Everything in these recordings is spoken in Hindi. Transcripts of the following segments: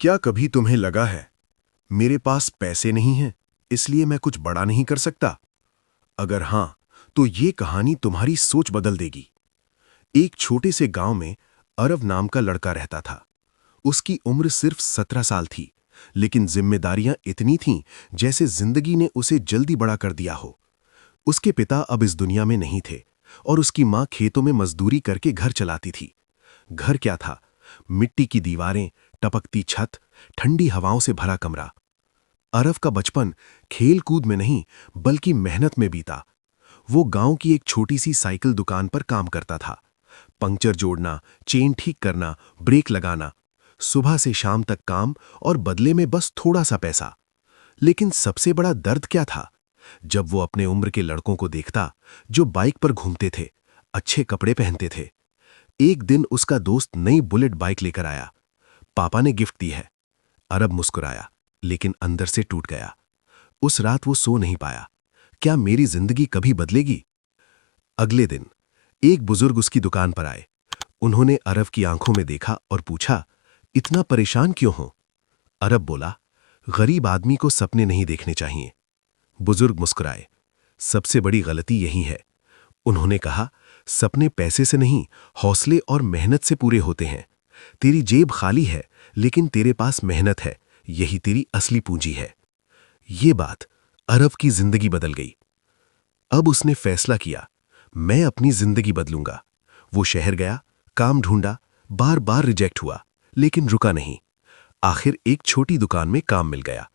क्या कभी तुम्हें लगा है मेरे पास पैसे नहीं हैं इसलिए मैं कुछ बड़ा नहीं कर सकता? अगर हां, तो ये कहानी तुम्हारी सोच बदल देगी। एक छोटे से गांव में अरव नाम का लड़का रहता था। उसकी उम्र सिर्फ 17 साल थी, लेकिन जिम्मेदारियां इतनी थीं जैसे जिंदगी ने उसे जल्दी बड़ा कर दिया हो। उसके पिता अब इस दुनिया में नहीं थे और उसकी मां खेतों में मजदूरी करके घर चलाती थी। घर क्या था? मिट्टी की दीवारें, टपकती छत, ठंडी हवाओं से भरा कमरा। अरव का बचपन खेल कूद में नहीं बल्कि मेहनत में बीता। वो गांव की एक छोटी सी साइकिल दुकान पर काम करता था। पंक्चर जोड़ना, चेन ठीक करना, ब्रेक लगाना। सुबह से शाम तक काम और बदले में बस थोड़ा सा पैसा। लेकिन सबसे बड़ा दर्द क्या था? जब वो अपने उम्र के लड़कों को देखता जो बाइक पर घूमते थे, अच्छे कपड़े पहनते थे। एक दिन उसका दोस्त नई बुलेट बाइक लेकर आया। पापा ने गिफ्ट दी है। अरब मुस्कुराया, लेकिन अंदर से टूट गया। उस रात वो सो नहीं पाया। क्या मेरी जिंदगी कभी बदलेगी? अगले दिन एक बुजुर्ग उसकी दुकान पर आए। उन्होंने अरब की आंखों में देखा और पूछा, इतना परेशान क्यों हो? अरब बोला, गरीब आदमी को सपने नहीं देखने चाहिए। बुजुर्ग मुस्कुराए, सबसे बड़ी गलती यही है। उन्होंने कहा, सपने पैसे से नहीं, हौसले और मेहनत से पूरे होते हैं। तेरी जेब खाली है, लेकिन तेरे पास मेहनत है, यही तेरी असली पूंजी है। ये बात अरब की जिंदगी बदल गई। अब उसने फैसला किया, मैं अपनी जिंदगी बदलूंगा। वो शहर गया, काम ढूंढा, बार बार रिजेक्ट हुआ, लेकिन रुका नहीं। आखिर एक छोटी दुकान में काम मिल गया,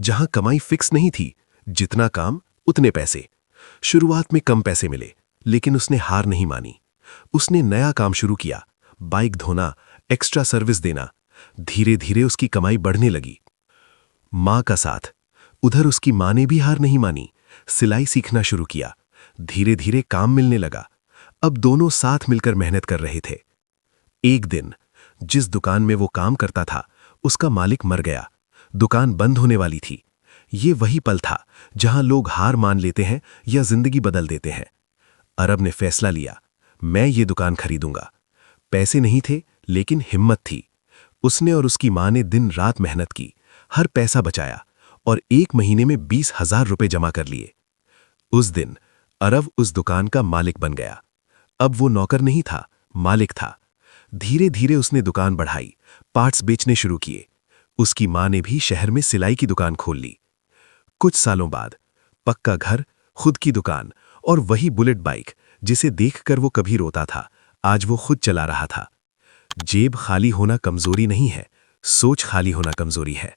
जहां कमाई फिक्स नहीं थी, जितना काम उतने पैसे। शुरुआत में कम पैसे मिले, लेकिन उसने हार नहीं मानी। उसने नया काम शुरू किया, बाइक धोना, एक्स्ट्रा सर्विस देना। धीरे धीरे उसकी कमाई बढ़ने लगी। मां का साथ। उधर उसकी मां ने भी हार नहीं मानी, सिलाई सीखना शुरू किया। धीरे धीरे काम मिलने लगा। अब दोनों साथ मिलकर मेहनत कर रहे थे। एक दिन जिस दुकान में वो काम करता था, उसका मालिक मर गया। दुकान बंद होने वाली थी। ये वही पल था जहां लोग हार मान लेते हैं या जिंदगी बदल देते हैं। अरब ने फैसला लिया, मैं ये दुकान खरीदूंगा। पैसे नहीं थे, लेकिन हिम्मत थी। उसने और उसकी मां ने दिन रात मेहनत की, हर पैसा बचाया और एक महीने में 20,000 रुपए जमा कर लिए। उस दिन अरब उस दुकान का मालिक बन गया। अब वो नौकर नहीं था, मालिक था। धीरे धीरे उसने दुकान बढ़ाई, पार्ट्स बेचने शुरू किए। उसकी मां ने भी शहर में सिलाई की दुकान खोल ली। कुछ सालों बाद पक्का घर, खुद की दुकान और वही बुलेट बाइक जिसे देखकर वो कभी रोता था, आज वो खुद चला रहा था। जेब खाली होना कमजोरी नहीं है, सोच खाली होना कमजोरी है।